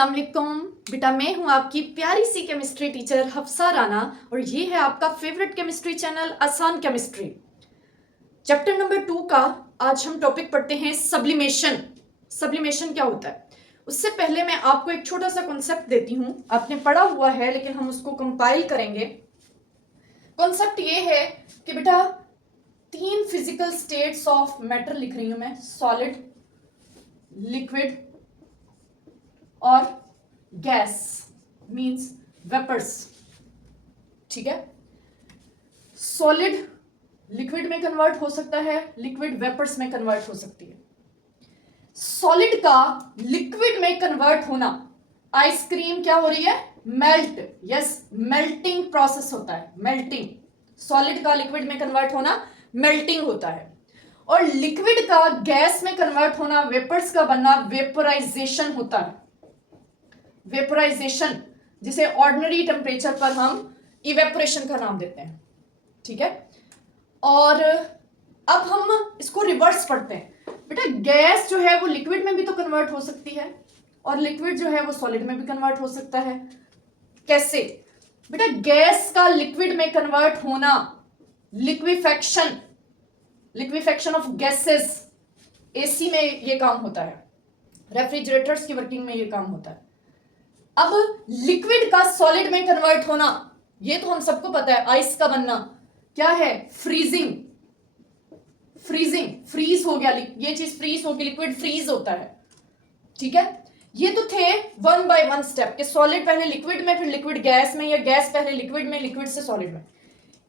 अस्सलाम वालेकुम बेटा, मैं हूं आपकी प्यारी सी केमिस्ट्री टीचर हफ्सा राना और ये है आपका favourite chemistry channel Aasan chemistry. Chapter number 2 का आज हम टॉपिक पढ़ते हैं सब्लिमेशन। सब्लिमेशन क्या होता है? उससे पहले मैं आपको एक छोटा सा कॉन्सेप्ट देती हूं। आपने पढ़ा हुआ है लेकिन हम उसको कंपाइल करेंगे। कॉन्सेप्ट ये है कि बेटा 3 फिजिकल स्टेट्स ऑफ मैटर लिख रही हूं मैं, सॉलिड, लिक्विड और गैस मींस वेपर्स। ठीक है, सॉलिड लिक्विड में कन्वर्ट हो सकता है, लिक्विड वेपर्स में कन्वर्ट हो सकती है। सॉलिड का लिक्विड में कन्वर्ट होना, आइसक्रीम क्या हो रही है? मेल्ट। यस, मेल्टिंग प्रोसेस होता है, मेल्टिंग। सॉलिड का लिक्विड में कन्वर्ट होना मेल्टिंग होता है। और लिक्विड का गैस में कन्वर्ट होना, वेपर्स का बनना वेपोराइजेशन होता है। वेपोराइजेशन, जिसे ऑर्डिनरी टेम्परेचर पर हम इवेपोरेशन का नाम देते हैं। ठीक है, और अब हम इसको रिवर्स पढ़ते हैं। बेटा गैस जो है वो लिक्विड में भी तो कन्वर्ट हो सकती है और लिक्विड जो है वो सॉलिड में भी कन्वर्ट हो सकता है। कैसे? बेटा गैस का लिक्विड में कन्वर्ट होना liquefaction, liquefaction of gases. AC में ये काम होता है, रेफ्रिजरेटर्स की वर्किंग में ये काम होता है। अब लिक्विड का सॉलिड में कन्वर्ट होना, ये तो हम सबको पता है, आइस का बनना क्या है? फ्रीजिंग। फ्रीजिंग, फ्रीज हो गया, ये चीज फ्रीज होगी, लिक्विड फ्रीज होता है। ठीक है, ये तो थे 1 बाय 1 स्टेप कि सॉलिड पहले लिक्विड में, फिर लिक्विड गैस में, या गैस पहले लिक्विड में, लिक्विड से सॉलिड में।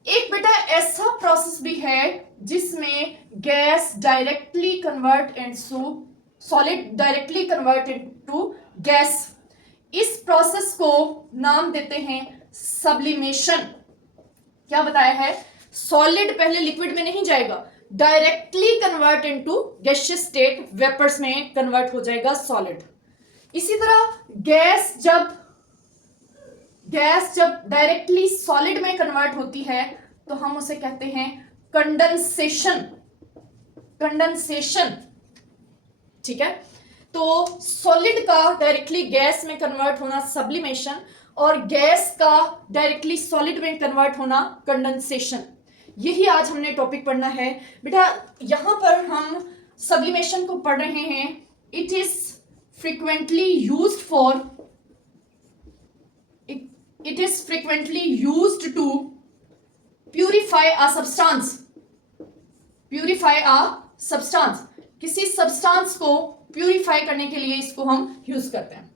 एक बेटा ऐसा प्रोसेस भी है जिसमें gas directly convert into solid, directly convert into gas. इस प्रोसेस को नाम देते हैं सब्लिमेशन। क्या बताया है? सॉलिड पहले लिक्विड में नहीं जाएगा, directly convert into gaseous state, vapours में कन्वर्ट हो जाएगा सॉलिड। इसी तरह गैस जब डायरेक्टली सॉलिड में कन्वर्ट होती है तो हम उसे कहते हैं कंडेंसेशन। कंडेंसेशन, ठीक है। तो सॉलिड का डायरेक्टली गैस में कन्वर्ट होना सब्लिमेशन, और गैस का डायरेक्टली सॉलिड में कन्वर्ट होना कंडेंसेशन। यही आज हमने टॉपिक पढ़ना है बेटा। यहां पर हम सब्लिमेशन को पढ़ रहे हैं। It is frequently used to purify a substance. Purify a substance, किसी सब्सटेंस को प्यूरिफाई करने के लिए इसको हम यूज करते हैं।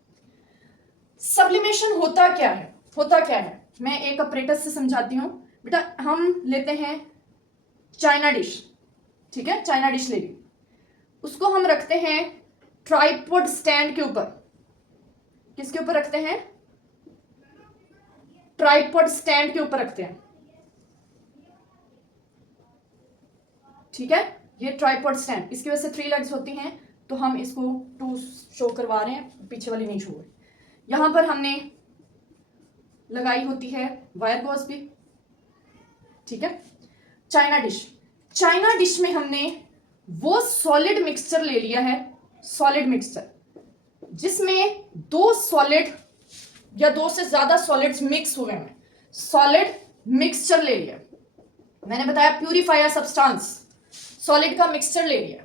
सब्लिमेशन होता क्या है? होता क्या है मैं एक ऑपरेटर से समझाती हूं बेटा। हम लेते हैं चाइना डिश, ठीक है, चाइना डिश ले ली, उसको हम रखते हैं ट्राइपॉड स्टैंड के ऊपर। किसके ऊपर रखते हैं? ट्राइपॉड स्टैंड के ऊपर रखते हैं। ठीक है, ये ट्राइपॉड स्टैंड, इसकी वजह से 3 लेग्स होती हैं, तो हम इसको 2 शो करवा रहे हैं, पीछे वाली नहीं शो है। यहां पर हमने लगाई होती है वायर गॉज भी। ठीक है, चाइना डिश में हमने वो सॉलिड मिक्सचर ले लिया है, सॉलिड मिक्सचर, जिसमें 2 सॉलिड या 2 से ज्यादा सॉलिड्स मिक्स हुए हैं। सॉलिड मिक्सचर ले लिया, मैंने बताया प्यूरिफायर सब्सटेंस, सॉलिड का मिक्सचर ले लिया।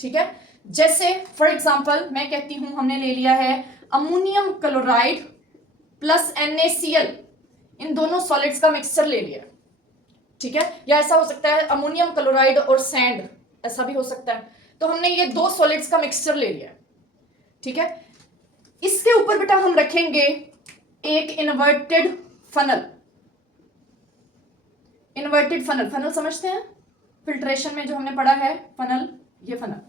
ठीक है, जैसे फॉर एग्जांपल मैं कहती हूं हमने ले लिया है अमोनियम क्लोराइड प्लस NaCl, इन दोनों सॉलिड्स का मिक्सचर ले लिया। ठीक है, या ऐसा हो सकता है अमोनियम क्लोराइड और सैंड, ऐसा भी हो सकता है। तो हमने ये 2 सॉलिड्स का मिक्सचर ले लिया। ठीक है, इसके ऊपर बेटा हम रखेंगे एक inverted funnel. Inverted funnel, funnel समझते हैं फिल्ट्रेशन में जो हमने पढ़ा है, फनल, ये फनल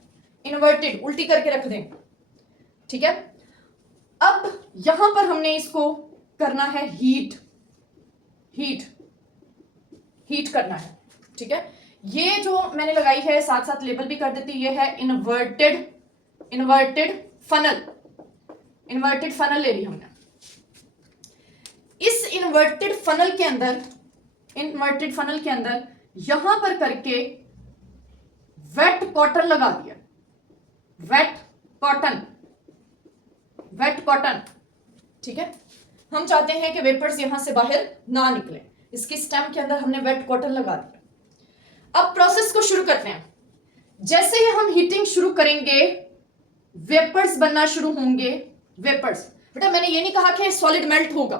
इन्वर्टेड, उल्टी करके रख दें। ठीक है, अब यहां पर हमने इसको करना है हीट करना है। ठीक है, ये जो मैंने लगाई है साथ साथ लेबल भी कर देती, ये है इन्वर्टेड फनल ले ली हमने। इस इन्वर्टेड फनल के अंदर यहां पर करके वेट कॉटन लगा दिया। वेट वेट कॉटन, ठीक है। हम चाहते हैं कि वेपर्स यहां से बाहर ना निकले, इसकी स्टेम के अंदर हमने वेट कॉटन लगा दिया। अब प्रोसेस को शुरू करते हैं। जैसे ही हम हीटिंग शुरू करेंगे वेपर्स बनना शुरू होंगे। वेपर्स, बेटा मैंने ये नहीं कहा कि सॉलिड मेल्ट होगा,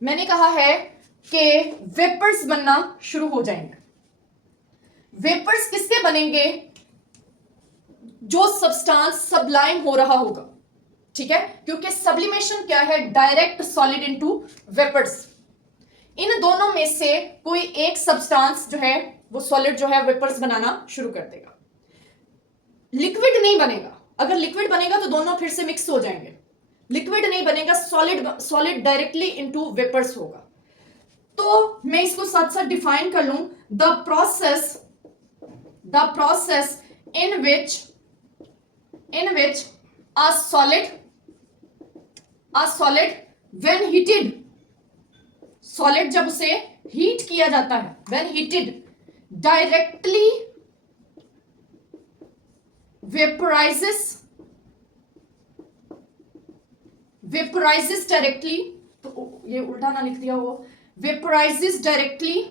मैंने कहा है कि वेपर्स बनना शुरू हो जाएंगे। वेपर्स किसके बनेंगे? जो सब्सटेंस सब्लाइम हो रहा होगा, ठीक है, क्योंकि सब्लिमेशन क्या है? Direct solid into vapours. इन दोनों में से कोई एक सब्सटेंस जो है वो सॉलिड जो है वेपर्स बनाना शुरू कर देगा। लिक्विड नहीं बनेगा, अगर लिक्विड बनेगा तो दोनों फिर से मिक्स हो जाएंगे। लिक्विड नहीं बनेगा, सॉलिड डायरेक्टली इनटू वेपर्स होगा। तो मैं इसको साथ साथ डिफाइन कर लूं, the process in which a solid when heated, solid जब उसे हीट किया जाता है, when heated directly vaporizes directly, तो ये उल्टा ना लिख दिया, वो vaporizes directly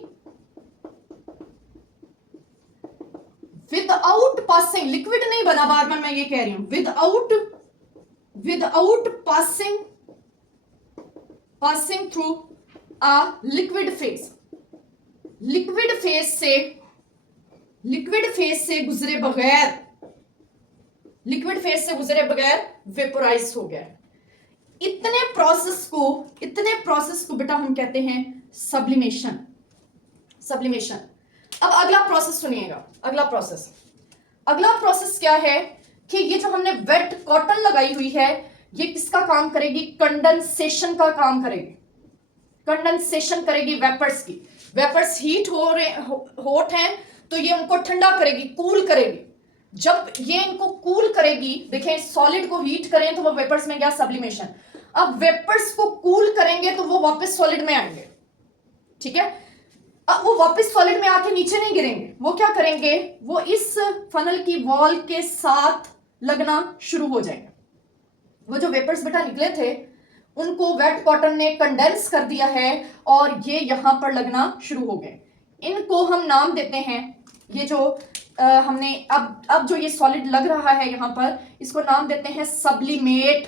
without passing, liquid नहीं बना, बार बार मैं ये कह रही हूं, without passing through a liquid phase, liquid phase से गुजरे बगैर वेपोराइज हो गया। इतने प्रोसेस को बेटा हम कहते हैं सब्लिमेशन। अब अगला प्रोसेस सुनिएगा। अगला प्रोसेस क्या है कि ये जो हमने वेट कॉटन लगाई हुई है ये किसका काम करेगी? कंडेंसेशन का काम करेगी। कंडेंसेशन करेगी वेपर्स की। वेपर्स हॉट हैं तो ये उनको ठंडा करेगी, कूल करेगी। जब ये इनको कूल करेगी, देखें सॉलिड को हीट करें तो वो वेपर्स में गया सब्लिमेशन। अब वेपर्स को कूल करेंगे तो वो वापस सॉलिड में आएंगे, ठीक है। अब वो वापस सॉलिड में आके नीचे नहीं गिरेंगे, वो क्या करेंगे? वो इस फनल की वॉल के साथ लगना शुरू हो जाएंगे। वो जो वेपर्स बेटा निकले थे उनको वेट कॉटन ने कंडेंस कर दिया है और ये यहां पर लगना शुरू हो गए। इनको हम नाम देते हैं, ये जो हमने अब जो ये सॉलिड लग रहा है यहां पर, इसको नाम देते हैं सब्लिमेट।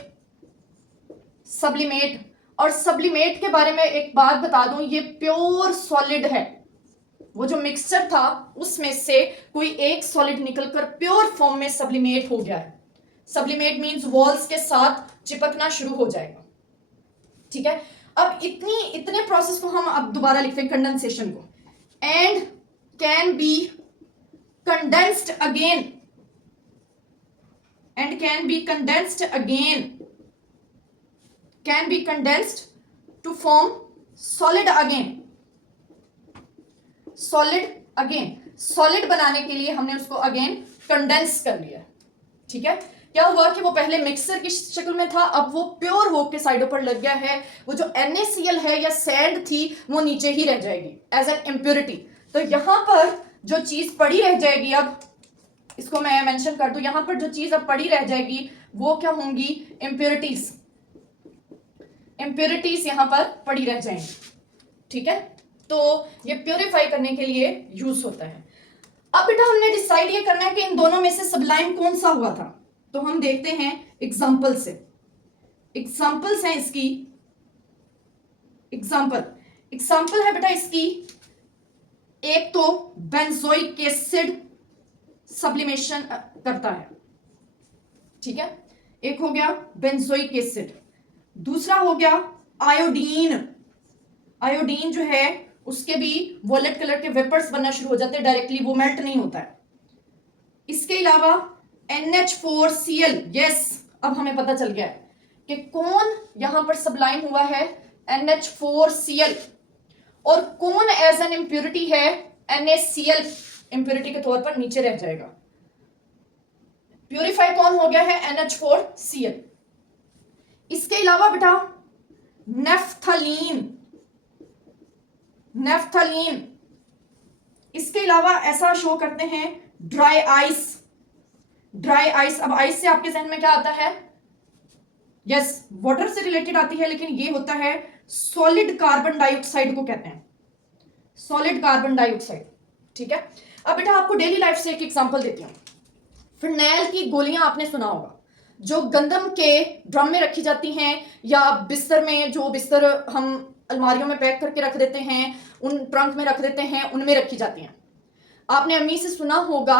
और सब्लिमेट के बारे में एक बात बता दूं, ये प्योर सॉलिड है। वो जो मिक्सचर था उसमें से कोई एक सॉलिड निकलकर प्योर फॉर्म में सब्लिमेट हो गया है। सब्लिमेट मींस वॉल्स के साथ चिपकना शुरू हो जाएगा, ठीक है। अब इतने प्रोसेस को हम अब दोबारा लिखते हैं, कंडेंसेशन को। And can be condensed again can be condensed to form solid again। Solid बनाने के लिए हमने उसको अगेन कंडेंस कर लिया, ठीक है। क्या हुआ कि वो पहले मिक्सर की शक्ल में था, अब वो प्योर होकर साइडों पर लग गया है। वो जो NaCl है या सैंड थी वो नीचे ही रह जाएगी एज एन इम्प्योरिटी। तो यहां पर जो चीज पड़ी रह जाएगी, अब इसको मैं मेंशन कर दूं, यहां पर जो चीज अब पड़ी रह जाएगी वो क्या होंगी? इम्प्योरिटीज यहां पर पड़ी रह जाएंगी, ठीक है। तो ये प्योरीफाई करने के लिए यूज होता है। अब बेटा हमने डिसाइड ये करना है कि इन दोनों में से सब्लाइम कौन सा हुआ था। तो हम देखते हैं एग्जांपल्स हैं इसकी। एग्जांपल है बेटा इसकी, एक तो बेंजोइक एसिड सब्लिमेशन करता है, ठीक है, एक हो गया बेंजोइक एसिड। दूसरा हो गया आयोडीन जो है उसके भी वॉलेट कलर के वेपर्स बनना शुरू हो जाते हैं, डायरेक्टली वो मेल्ट नहीं होता है। इसके अलावा NH4Cl, यस अब हमें पता चल गया है कि कौन यहां पर सब्लाइम हुआ है, NH4Cl, और कौन एज एन इंप्योरिटी है, NaCl इंप्योरिटी के तौर पर नीचे रह जाएगा। प्योरीफाई कौन हो गया है? NH4Cl। इसके अलावा बेटा नेफ्थलीन, इसके अलावा ऐसा शो करते हैं ड्राई आइस। अब आइस से आपके जहन में क्या आता है? यस वाटर से रिलेटेड आती है, लेकिन ये होता है सॉलिड कार्बन डाइऑक्साइड को कहते हैं, सॉलिड कार्बन डाइऑक्साइड। ठीक है, अब बेटा आपको डेली लाइफ से एक एग्जांपल देती हूँ। फिनाइल की गोलियां आपने सुना होगा, जो गंदम के ड्रम में रखी जाती हैं या बिस्तर में, जो बिस्तर हम अलमारियों में पैक करके रख देते हैं, उन ट्रंक में रख देते हैं, उनमें रखी जाती हैं। आपने अम्मी से सुना होगा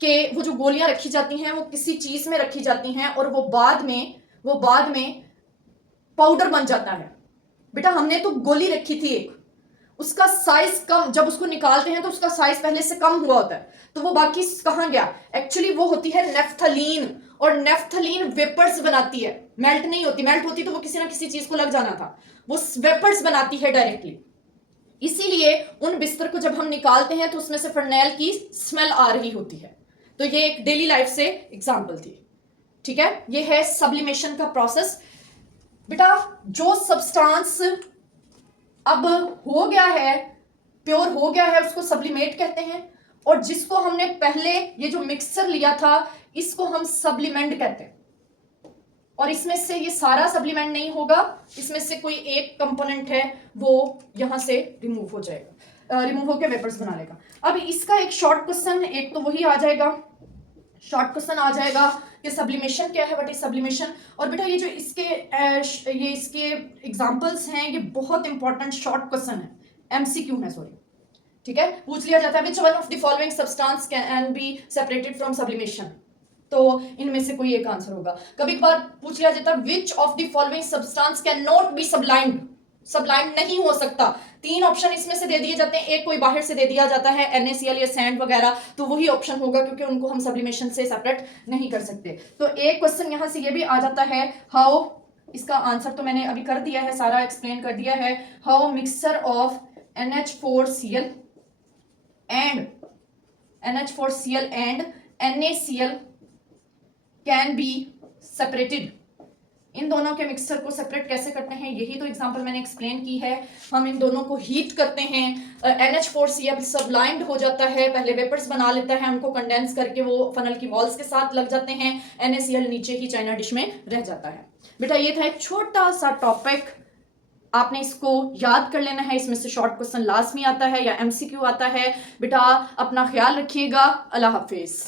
कि वो जो गोलियां रखी जाती हैं वो किसी चीज में रखी जाती हैं और वो बाद में पाउडर बन जाता है। बेटा हमने तो गोली रखी थी एक, उसका साइज कम, जब उसको निकालते हैं तो उसका साइज पहले से कम हुआ होता है, तो वो बाकी कहां गया? एक्चुअली वो होती है नेफ्थलीन, और नेफ्थलीन वेपर्स बनाती है, मेल्ट नहीं होती। मेल्ट होती तो वो किसी ना किसी चीज को लग जाना था, वो वेपर्स बनाती है डायरेक्टली। इसीलिए उन बिस्तर को जब हम निकालते हैं तो उसमें से फिनाइल की स्मेल आ रही होती है। तो ये एक डेली लाइफ से एग्जांपल थी। ठीक है, ये है सब्लिमेशन का प्रोसेस। बेटा जो सब्सटेंस अब हो गया है, प्योर हो गया है, उसको सब्लिमेट कहते हैं, और जिसको हमने पहले ये जो मिक्सचर लिया था इसको हम सब्लिमेंट कहते हैं। और इसमें से ये सारा सप्लीमेंट नहीं होगा, इसमें से कोई एक कंपोनेंट है वो यहां से रिमूव हो जाएगा, रिमूव होकर वेपर्स बना लेगा। अब इसका एक शॉर्ट क्वेश्चन, एक तो वही आ जाएगा, शॉर्ट क्वेश्चन आ जाएगा कि सब्लिमेशन क्या है, व्हाट इज सब्लिमेशन। और बेटा ये जो इसके एग्जांपल्स हैं ये बहुत इंपॉर्टेंट शॉर्ट क्वेश्चन है, एमसीक्यू है, सॉरी। ठीक है, पूछ लिया जाता है which one of the following substance can be separated from sublimation, तो इनमें से कोई एक आंसर होगा। कभी कभार पूछ लिया जाता है which of the following substance can not be sublimed, sublime नहीं हो सकता। तीन ऑप्शन इसमें से दे दिए जाते हैं, एक कोई बाहर से दे दिया जाता है NaCl या सैंड वगैरह, तो वही ऑप्शन होगा क्योंकि उनको हम सब्लिमेशन से सेपरेट नहीं कर सकते। तो एक क्वेश्चन यहां से ये भी आ जाता है, हाउ, इसका आंसर तो मैंने अभी कर दिया है, सारा एक्सप्लेन कर दिया है, how mixture of NH4Cl and NaCl can be separated. इन दोनों के मिक्सचर को सेपरेट कैसे करते हैं, यही तो एग्जांपल मैंने एक्सप्लेन की है। हम इन दोनों को हीट करते हैं, NH4Cl सब्लाइम्ड हो जाता है, पहले वेपर्स बना लेता है, उनको कंडेंस करके वो फनल की वॉल्स के साथ लग जाते हैं, NaCl नीचे ही चाइना डिश में रह जाता है। बेटा ये था एक छोटा सा टॉपिक, आपने इसको याद कर लेना है, इसमें से शॉर्ट क्वेश्चन लास्ट में आता है या MCQ आता है। बेटा अपना ख्याल रखिएगा, अल्लाह हाफिज।